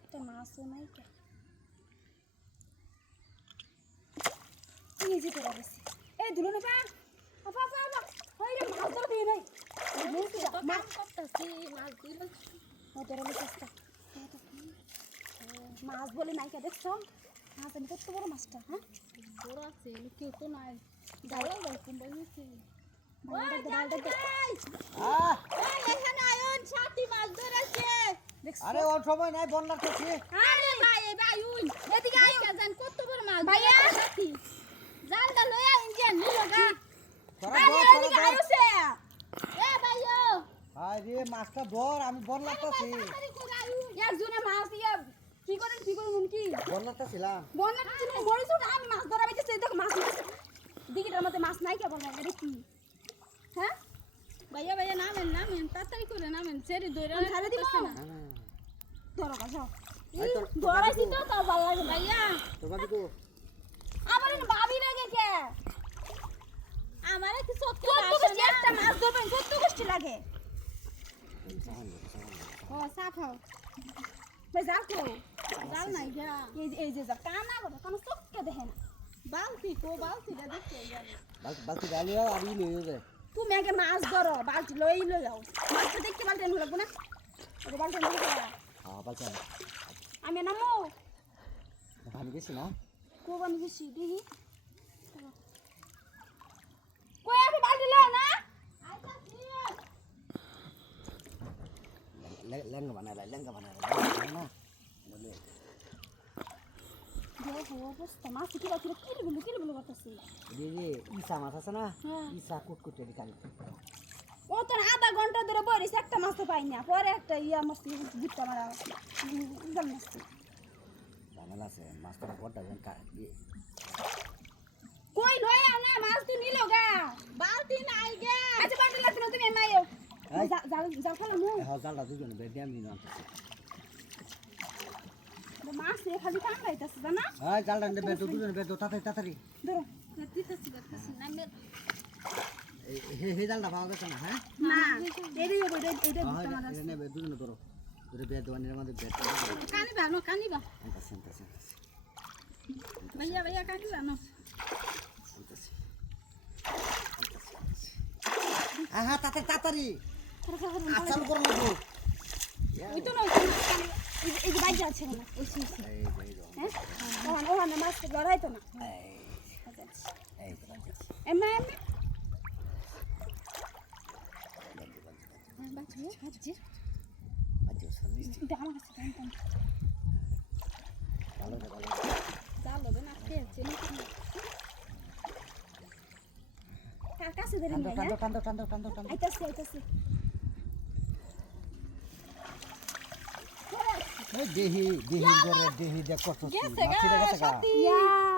একটা মাছও নাই কে এই যে তোরা গেছে এই দুলো না আপা আপা আপা ওই রে মাছ ধরে দিয়ে নাই মাছ করতেছি মাছ দিল ও তোরা চেষ্টা মাছ বলে নাই কে দেখছো মাছ আমি কত বড় মাছটা হ্যাঁ বড় আছে কেউ তো নাই দাঁড়াও দাও কুম্বাই হয়েছে এখানে আয়ন সাথী মাছ ধরেছে আরে ওর সময় নাই বন্যা করছি আরে ভাই ভাই উই এদিকে আয়ো জান কত বড় মাছ ভাইয়া সাথী জানটা লয়া ইঞ্জিন নিলগা আরে এদিকে আয়োছে এ ভাইও আরে মাছটা ধর আমি বন্যা করছি একজনে মাছ দিয়া কি করেন কি বন্যাটা ছিলাম বন্যাটা ছিল মরিছো না আমি মাছ ধরা বাইতেছি দেখো মাছ দিকেটার মধ্যে মাছ নাই কে বলবা এটা কি হ্যাঁ ভাইয়া ভাইয়া নামেন তাড়াতাড়ি করে নামেন সেরি দইরা ছাড়ে দিব না ধরো কাছো ধরাইছি তো তাও ভালো লাগে ভাইয়া তোর বাবি কো আমার ভাবি লাগে কে আমার কি সত্য কষ্ট একটা মাছ ধরবেন সত্য কষ্ট লাগে ও সাফ হও ভাই যাও তো যাও নাই যা এই যে যা কানা করো কানা চোখকে দেখে না বালতিটা দেখতে যাবে বালতি ডালিও আর ই লইও যায় তুমি আগে মাছ ধরো বালতি লই যাও মাছটা দেখতে বালতি আনু লাগবো না ওই বালতি আনু হ্যাঁ বালতি আমি নামো আমি গেছি না কোব আমি গেছি দেখি কই আপনি বালতি লও না লেঙ্গা বানাই না দেখো অবস্থা মাছ কি বাকি কি বলে করতেছি দিদি ইসা মাছ আছে না ইসা কুটকুটে দিখালি ও তো আধা ঘন্টা ধরে বইরিস একটা মাছ তো পাই না পরে একটা ইয়া মাছ গুটটা মারা গেল মাছ ঝামেলা আছে মাছটা বড়টা যেন কই লয় না মাছ তুই নিলো গা বালতি নাই গে আচ্ছা বালতি লাগবে না তুমি নাইও জাল ফেলাম হ্যাঁ জালটা দুজনে বের দিয়ে আমি নিয়ে আনতেছি মাছ খালি কামড়াইতেছে জানা হ্যাঁ জালটা নিয়ে বের দুজনে বের তাড়াতাড়ি ধরো দিতেছি না হে জালটা পাওয়া গেছে না হ্যাঁ না এদিকে এটা হ্যাঁ নেবে দুজনে ধরো ধরে বের দোয়ানের মধ্যে বের কানিবা আনতেছি ভাইয়া কানিবা না আহা তাড়াতাড়ি আচাল করে নেবো ওই তো না এই যে বাইরে আছে না ওই হ্যাঁ ওখানে মাছ লড়াই তো না এমা কাছে ধরে টান্দো আইতাছে দেহি দেখ কত গেছে গা